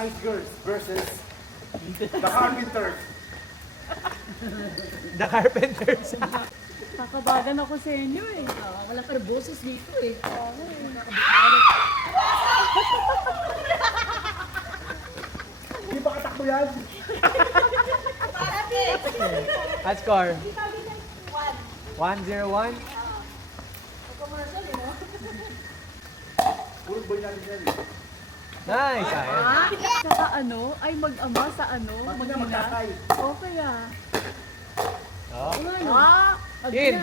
Spice Girls versus The Carpenters. The Carpenters. Kakabagan ako sa inyo eh. Wala ka na boses dito eh. Hindi ba katakbo yan? At score? 1-0-1. Puro boy natin yan. Nice, ayun. Saka ano, ay mag-ama sa ano, Pag na mag-ina. magkakay. Okay ah. Oh. In!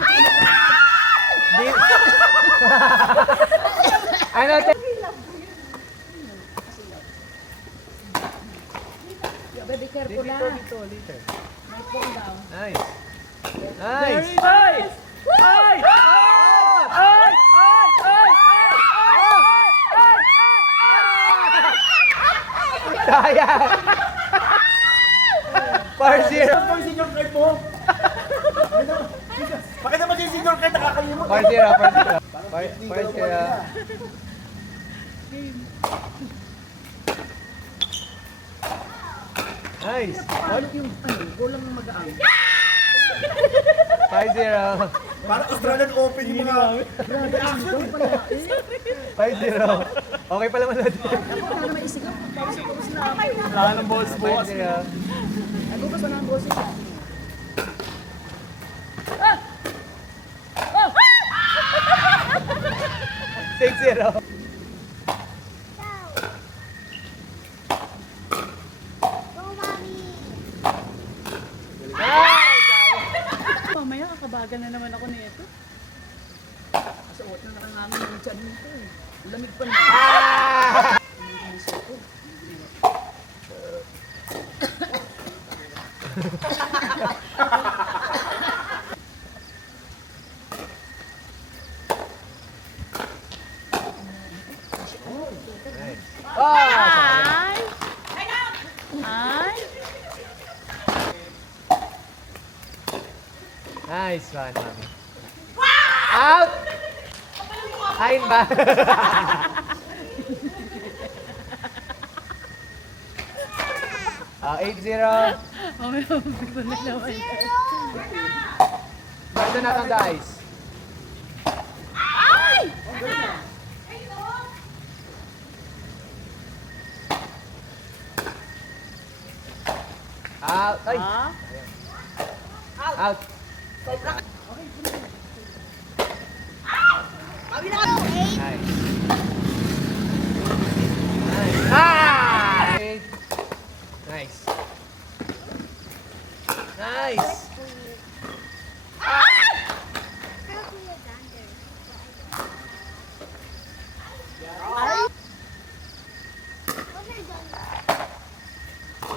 Di... ano te? Be careful na. Dito. May phone down. Nice. Nice. Nice! Ay! Ay! Sayang! 4-0. Ano yung senior card mo? Bakit naman yung senior card nakakalimot? 4-0. Nice. Ano yung kulang ng mag-aam? 5-0. Parang Australian Open yung mga... Doon pala eh. 5-0. Okay pala man natin. Ako wala na may isigaw. Tapos na. Wala ng balls bukas. 5-0. Ako pa sa nang boses siya. 6-0. Mamaya kakabagan na naman ako nito. Suot na nakangangin yung tiyan nito eh. Lamig pa na. Ay! Ay! Nice one, mami. Out! Kain ba? Ah, 8-0. Mamaya mabigyan na naman. Ito na ang dice. Out. Ay. Ah? Out. Nice. Nice. Ah! Nice. Nice.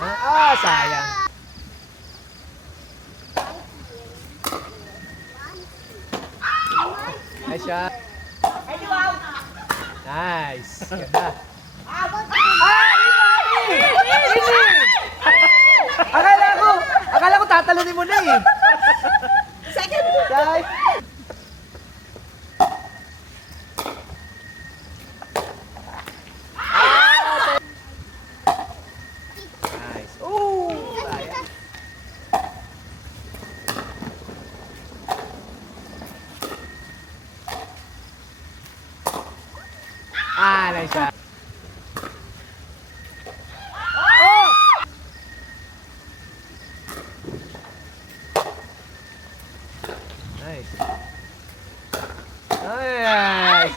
Ah, sayang. Nice shot. Nice. Ganda. Akala ko tatalunin mo na eh. Second. Nice. Ooh, sayang. Ah, nice shot. Nice. Nice.